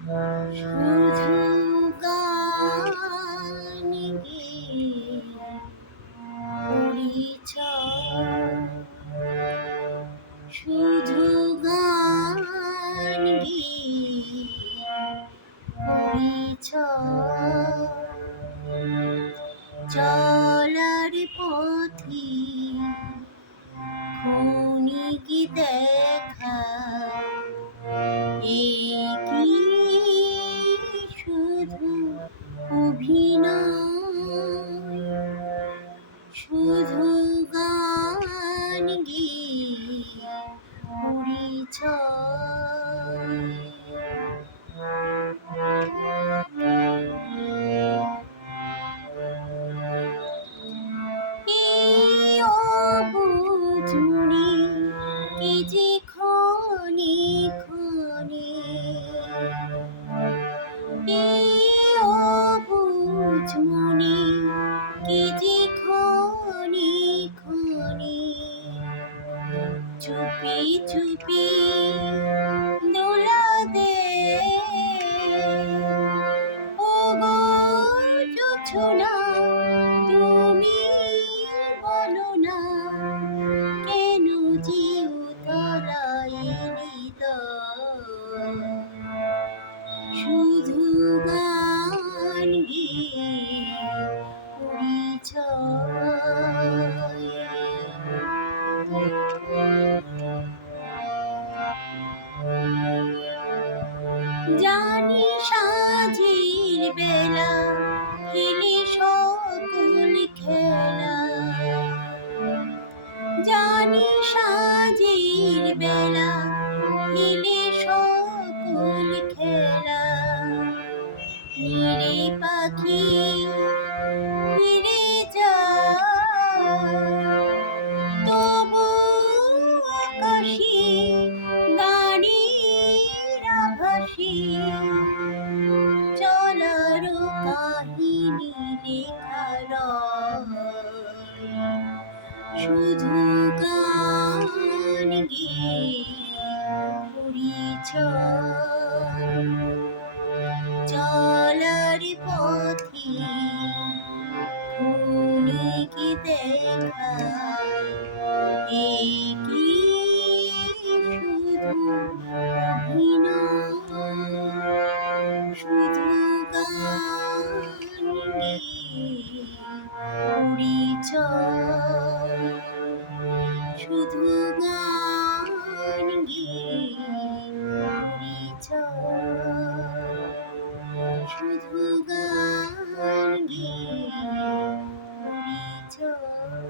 শুধু গান গেয়ে পরিচয়, শুধু গান গেয়ে পরিচয়। চলার পথে ক্ষণিক দেখা, এ কি শুধু অভিনয়? শুধু গান গেয়ে পরিচয়। এই অবুঝ মনে কি যে ক্ষণে ক্ষণে, এই অবুঝ মনে কি যে ক্ষণে ক্ষণে, চুপি চুপি দোলা দে ওগো জোছনা, তুমি বলো না কেন যে উতরাই হৃদয়? শুধু গান গেয়ে পরিচয়। জানি সাঁঝের বেলা খেলে সকল খেলা, জানি সাঁঝের বেলা খেলে সকল খেলা। নিরে পাখি ফিরে যায়, তবু আকাশে গানের আভাসে চলার কাহিনী লেখা রয়। শুধু গান গেয়ে পরিচয়। চলার পথে ক্ষণিক দেখা, এ কি শুধু অভিনয়? শুধু গান গেয়ে পরিচয়। শুধু গান গেয়ে পরিচয়। শুধু গান গেয়ে পরিচয়।